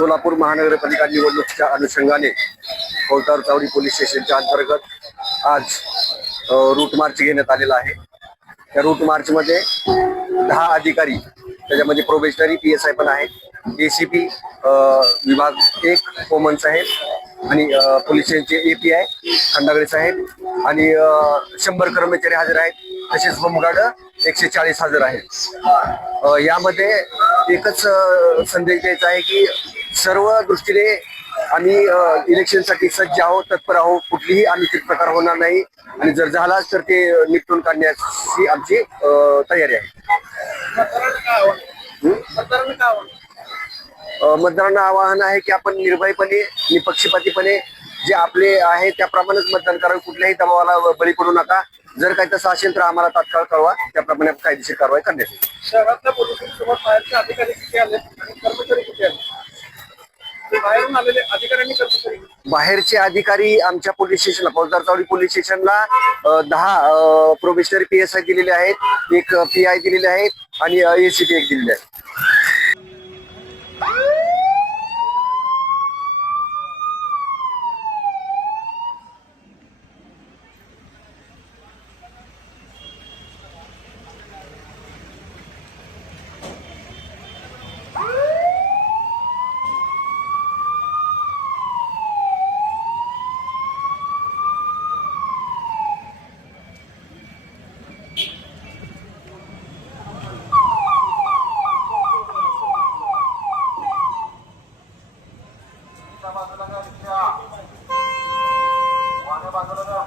सोलापूर महानगरपालिका निवडणुकीच्या अनुषंगाने फौजदार चावडी पोलीस स्टेशनच्या अंतर्गत आज रूट मार्च घेण्यात आलेला आहे. त्या रूट मार्चमध्ये दहा अधिकारी त्याच्यामध्ये प्रोबेशनरी पी एस आय पण आहेत. जे सी पी विभाग एक कोमन साहेब आणि पोलीस स्टेशनचे पी आय खंडागडे साहेब आणि शंभर कर्मचारी हजर आहेत. तसेच होमगार्ड एकशे चाळीस हजर आहेत. यामध्ये एकच संदेश द्यायचा आहे की सर्व दृष्टीने आम्ही इलेक्शनसाठी सज्ज आहोत तत्पर आहोत. कुठलीही अनुचित प्रकार होणार नाही. आणि जर झालाच तर ते निपटून काढण्याची आमची तयारी आहे. अ, मतदारांना आवाहन आहे की आपण निर्भयपणे निपक्षपातीपणे जे आपले आहे त्याप्रमाणेच मतदान करावे कुठल्याही दबावाला बळी पडू नका. जर काही तसं असेल तर आम्हाला तात्काळ कळवा. त्याप्रमाणे कायदेशीर कारवाई करण्यात येईल. शहरातल्या पोलिसांसोबत बाहेरचे अधिकारी किती आले आणि कर्मचारी किती आले? बाहेरून आलेले कर्मचारी बाहेरचे अधिकारी आमच्या पोलीस स्टेशनला फौजदार चावडी पोलीस स्टेशनला दहा प्रोबेशनरी पी एस आय दिलेले आहेत एक पी आय दिलेले आहेत आणि एसीपी एक दिलेले आहे बाजूला घ्या वाड्या बाजूला घ्या